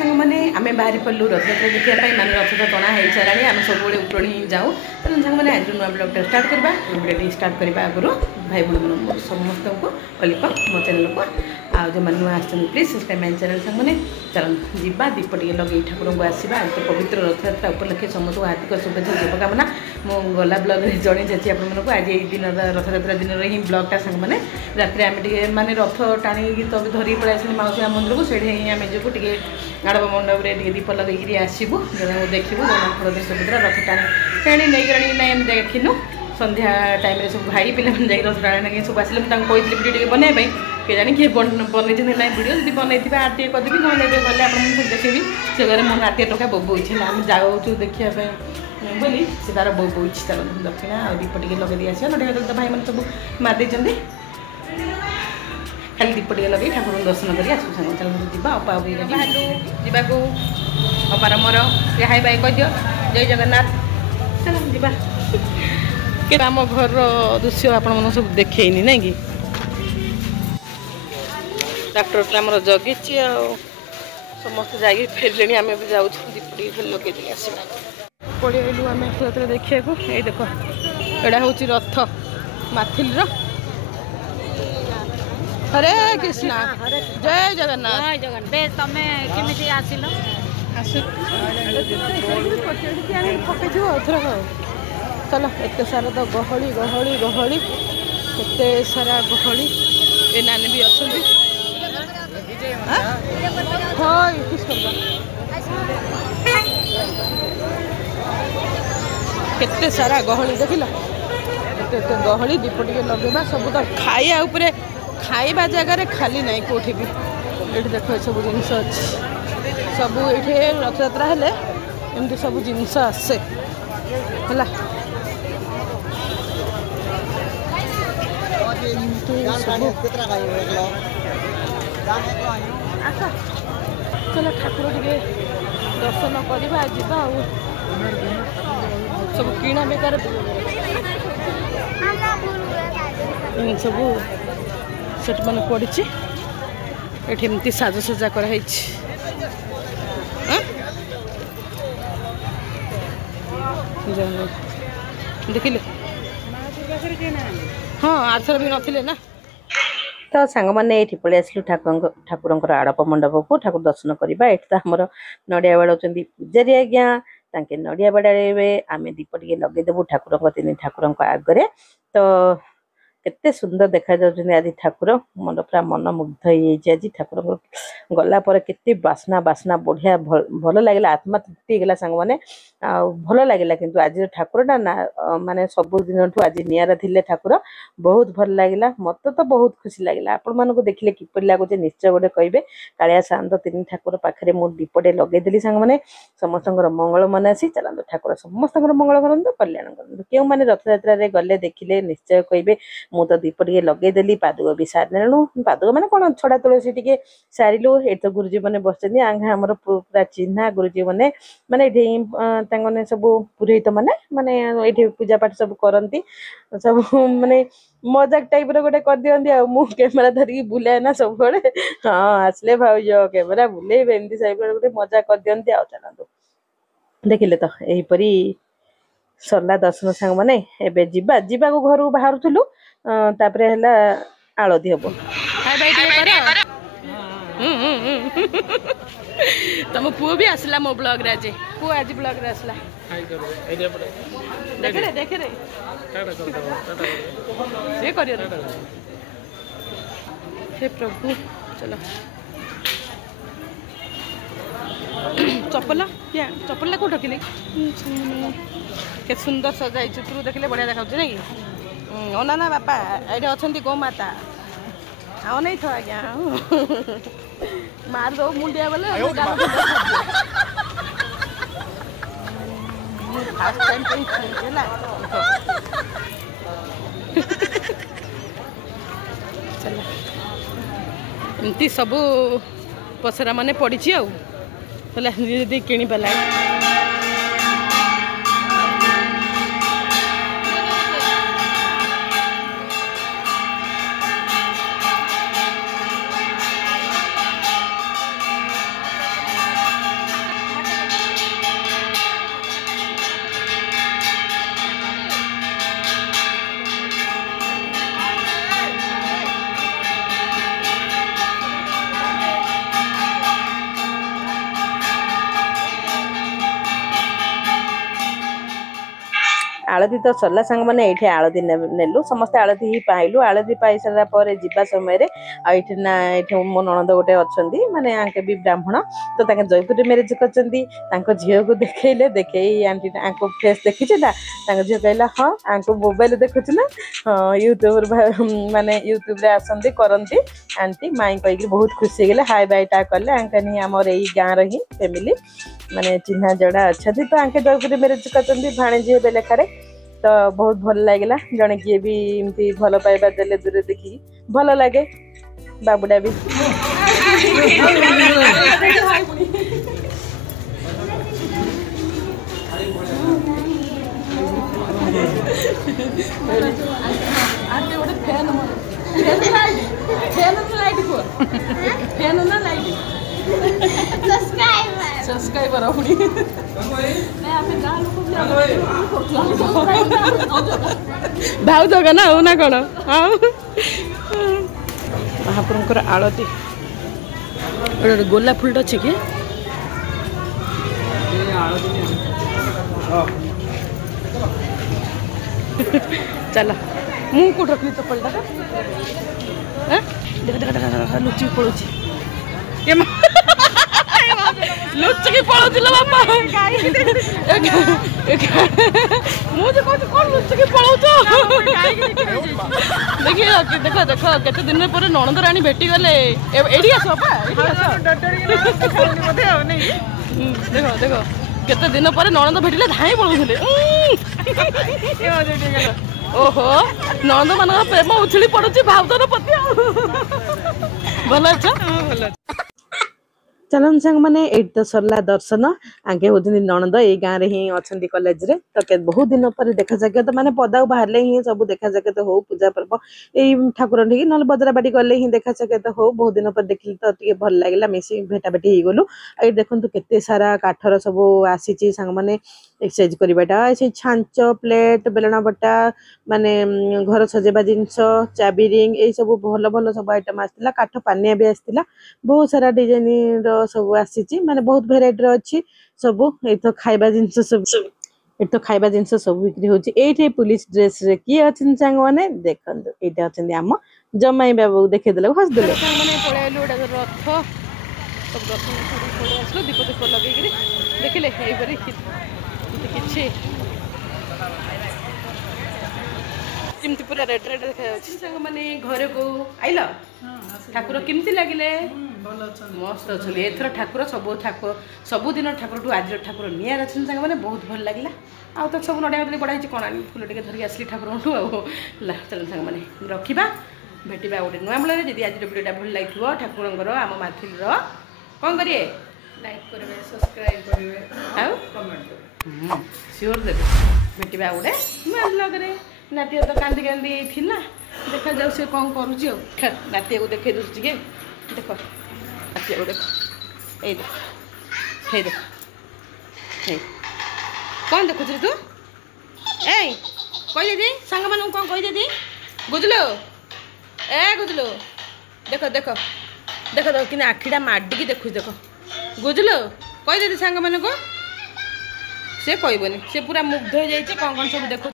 सांग मैंने आम बाहरी पड़ू रथयात्रा देखापी मैंने रथ तो टणा हो सारा आम सब उपरणी जाऊँ तेनाली सांग मैंने आज नुआ ब्लॉग स्टार्ट करवा वीडियो स्टार्ट करने आगु भाई भाई समस्त को वेलकम मो चैनल को आज जो नुआ आसान प्लीज सब्सक्राइब माय चैनल सांग मैंने चल जा दीप टे लगे ठाकुर को आसवा आज तो पवित्र रथयात्रा उपलक्षे समस्त हार्दिक शुभेच्छा शुभकामना मो गला ब्लॉग जन जाती आपको आज ये दिन रथयात्रा दिन हिं ब्लॉगटा सांग मैंने रात आम माने रथ टाणी तो धरिक पड़े आस मौसी मंदिर को से आम जो टे आड़प मंडप में दीप लगे आसबू देखू जगन्नाथ सुभद्रा रथ टाणी टाणी नहीं ना देखिनु संध्या टाइम सब भाई पे रथ टाणी सब आसे मुझे वीडियो बनवाई किए जानी किए बनई ना वीडियो जब बनई आर टे करदेवी ना गले आप देखी से घर मो नाटे टका बोबोई आम जाऊँ देखापी बोली से तार बोबोई चल दक्षिणा आ दीप टे लगे आस ना भाई मैंने सब मार खाली दीप टे लगे ठाकुर दर्शन कर आसू सांग चल जा अपा जावाक अपार मोर से हाई बाई कह दियो जय जगन्नाथ चल जा आम घर दृश्य आपण सब देखनी ना कि डॉक्टर आमर जगी समस्त जाए फेरले आम भी जाऊँ दीप टे लगे आसवा पड़े आलु आम रथयात्रा देखा ये देख एटा हूँ रथ माथिल हरे कृष्णा जय जगन्नाथ जय जगन्नाथ तमे केमिति आसिलो चलो एत सारा तो गहली गहली गहली केते सारा गहली ए नानी भी अच्छी केते सारा गहली देखिल केते गहली दीप टे लगेबा सब तो खाइया उपरे खाइबा जगार खाली ना कौटी भी ये देख सब जिनस अच्छी सब ये रथयात्रा हेले एमती सब जिनस आसे है चलो ठाकुर टे दर्शन करवा जा सब किणा बेकार सब सेट मन पड़ी एमती साजसजा कराई देखिले हाँ आरथर भी नथिले ना तो सांग मैंने ये पलि आसलु ठाकुर आड़प मंडप को ठाकुर दर्शन करवा ये तो आमर नड़िया बाड़ाऊँ पूजारी आज्ञा तांके नड़िया बाड़े आम दीप टे लगेदेबू ठाकुर तीन ठाकुर आगे तो केते सुंदर देखा जाउछन आज ठाकुर मन पूरा मन मुग्ध हो आज ठाकुर गला पर केते बास्ना बास्ना बढ़िया भल लगे आत्मा तृप्ति गला सांग माने भल लगे किंतु आज ठाकुर ना माने सब दिन आज नियारा थिले ठाकुर बहुत भल लगे मत तो बहुत खुशी लगे आपण मान को देखिले किपर लगुचे निश्चय गोटे कहे कालिया शांत तीन ठाकुर पाखे मुझे दीपटे लगेदेली सांग मैंने समस्त मंगल मनासी चलते ठाकुर समस्त मंगल करते कल्याण करते क्यों मैंने रथयात्रा गले देखिले निश्चय कहे मु तो दीप टे लगेदेली पादुक भी सारू पादुक मैंने कौन छड़ा तुलसी टे सारू ये तो गुरुजी मैंने बस आगे आमर पूरा चिन्हा गुरुजी मैंने माने ये सब पुरोहित मैंने माने ये पूजा पाठ सब करती सब माने मजाक टाइप गोटे कर दिखती मु कैमेरा धरिकी बुलाए ना सब हाँ आसले भाज कैमेरा बुलेबे एमती टाइप गोटे मजा कर दिखती चलतु देखिले तो यहीपरी सरला दर्शन सांग मैंने एवं जीवा घर बाहर तापरे हला आलती हम तुम पुओ भी आसला मो ब्लॉग रे आज पुओ आज ब्लॉग रे आसला देख रे ये करियो हे प्रभु चलो चपला क्या चपला को ढकिले के सुंदर सजाई तू देखले बढ़िया देखा नहीं ओना ना बापा ये अच्छा गो माता आओ नहीं थो आज्ञा मार दो मुंडिया बोले फास्ट टाइम चलो एमती सब पसरा माने पड़ी आदि किणी पाला आलती तो सरला सांग मैंने ये आलती नेलु समस्ते आलती ही पाइलु आलती पाई सारा पर जीवा समय ये मो नणद गोटे अच्छा माने आंके भी ब्राह्मण तो जयपुर मेरेज कर झील को देखले देखे आंटी फेस देखी ना झील कहला हाँ आंको मोबाइल देखुच ना हाँ यूट्यूब माने यूट्यूब आसती करती आंटी माई कहीकि बहुत खुशी गले हाय बायटा कले आंके नहीं आमर यही गाँव ही फैमिली माने चिन्हा जड़ा अच्छा तो आंके जयपुर मेरेज कर भाणीजी हे लेखार तो बहुत भल लगे जड़े किए भी एमती भल पाइबा देले दूर देखी भल लगे बाबूटा भी सब्सक्राइबर भाव जगह ना हो ना कौन हाँ महाप्रभुंकर आलती गोटे गोला फुल अच्छे कि चल मुझे कौट रखली चप्पलटा लुचि पड़ोची लुचिकी पड़ोची लो बापा मुझे कौन कौन लुचिकी पड़ोच देखिए देख देख केते दिन पर नणंद रानी भेटी गले एडी आस बापा देख देख केते दिन पर नणंद भेटिले धाई पड़ुले ओहो नणंद मान प्रेम उछली पड़ुची भावतर पति भल अच्छा भल चलन सांग मैंने ये तो सरला दर्शन आगे होती नणंद ये गाँव ही अच्छा कॉलेज रे तो बहुत दिन पर देखा जाके तो माने पदा बाहर ही सब देखा जाके तो हो पूजा पर्व यही ठाकुर ठीक ना बजराबाड़ी गले ही देखा जाके तो हो बहुत दिन पर देखिली तो टे भल लगे मिसी भेटाभेटी हो गलु ये देखु केते सारा काठर सब आसी सांग मैंने एक्सरसाइज करवाटा से छांच प्लेट बेलना बटा माने घर सजेबा जिनस चाबी रिंग ये सब भल भल सब आइटम आसला काठ पानिया भी आसला बहुत सारा डिजाइन सब आसी माने बहुत भेराइटी अच्छी सब ये तो खाइबा जिनस सब ये तो खाइबा जिनस सब बिक्री होची एठे पुलिस ड्रेस रे किए अछन सांग माने देखंदो एटा अछन आम जमाई बाबू देखे देले हस देले माने पळेलु रथ सब दर्शन कर आसलो दीप दीप लगे देखिले एई परी किछि किमती पूरा रेड रेड देखा माने घर को आइल ठाकुर किमती लगिले मस्त अच्छा एथर ठाकुर सबुदिन ठाकुर आज ठाकुर नियार अच्छे सांग मैंने बहुत भल लगे आ तो सब नड़िया कदली बढ़ाई कण आनी फुल टे धरिक आसली ठाकुर आला चल सांग मैंने रखा भेटा गोटे नुआ मूल जदि आज भिडियोटा भल लगे ठाकुर आम माथिल कौन करिए लाइक करेंगे सब्सक्राइब करेंगे आउ कमेंट सियोर देवे भेटा गोटे नुआ ब्लॉग नाती तो कांदी कांदी थिला देखा जाऊ से कौन करुची नाती को देखे दूसरी के देख नाती को देख ये देख हे देख हे कौन देखु तू ए कह दे सांग मान कौन कह दे गुजलो ए गुजलो देख देख देख देख कि आखिटा माडिकी देखु देख गुजलो कह दे सांग मान को से कहबनी से पूरा मुग्ध हो जाए कौन कौन सब देख